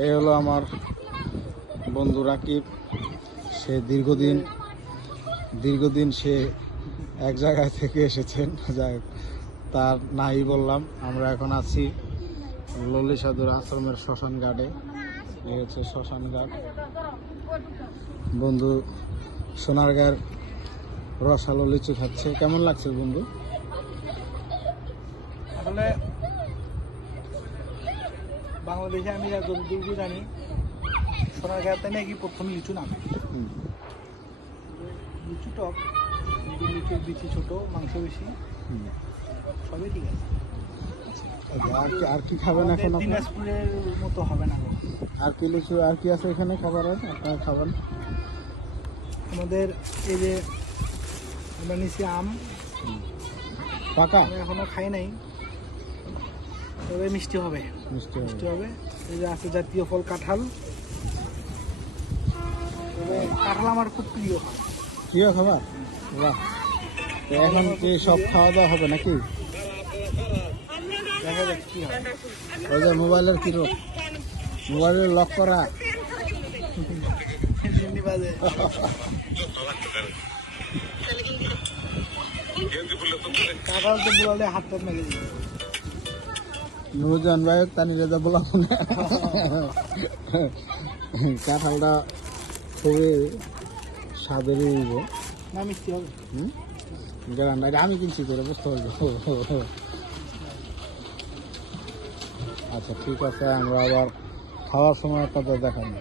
এই হলো আমার বন্ধু রাকিব। সে দীর্ঘদিন সে এক জায়গায় থেকে এসেছেন, যাই তার নাই বললাম। আমরা এখন আছি লল্লী সাধুর আশ্রমের শ্মশান ঘাটে। এই হচ্ছে শ্মশান ঘাট। বন্ধু সোনারগাঁর রসালো লিচু খাচ্ছে। কেমন লাগছে বন্ধু? আসলে বাংলাদেশে আমি যতদূর জানি সোনারগাঁতে নাকি প্রথম লিচু নামে। লিচু টক, কিন্তু লিচুর বিচি ছোট, মাংস বেশি, সবই ঠিক আছে। আর কি খাবেন এখন? দিনাজপুরের মতো হবে না। আর কি লিচু, আর কি আছে এখানে খাবার? আছে আপনারা খাবেন? আমাদের এই যে আমরা নিচে আম পাকা এখনো খাই নাই, তবে মিষ্টি হবে। মিষ্টি হবে। এই যে আছে জাতীয় ফল কাঁঠাল। তবে কাঁঠাল আমার খুব প্রিয় হয়। প্রিয় খাবার? বাহ! তো এখন কি সব খাওয়া দাওয়া হবে নাকি? দেখা যাক কি হয়। ওই যে মোবাইলের কি রোগ, মোবাইলের লক করা। কাঁঠাল তো বলালে হাতটা মেগে দিবে। নুরজান ভাই তানি রেজা বলা কাঁঠালটা খুবই স্বাদেরই হইব না, মিষ্টি হবে। আমি কিনছি করে বুঝতে পারবো। আচ্ছা ঠিক আছে, আমরা আবার খাওয়ার সময় একটা দেখাবো।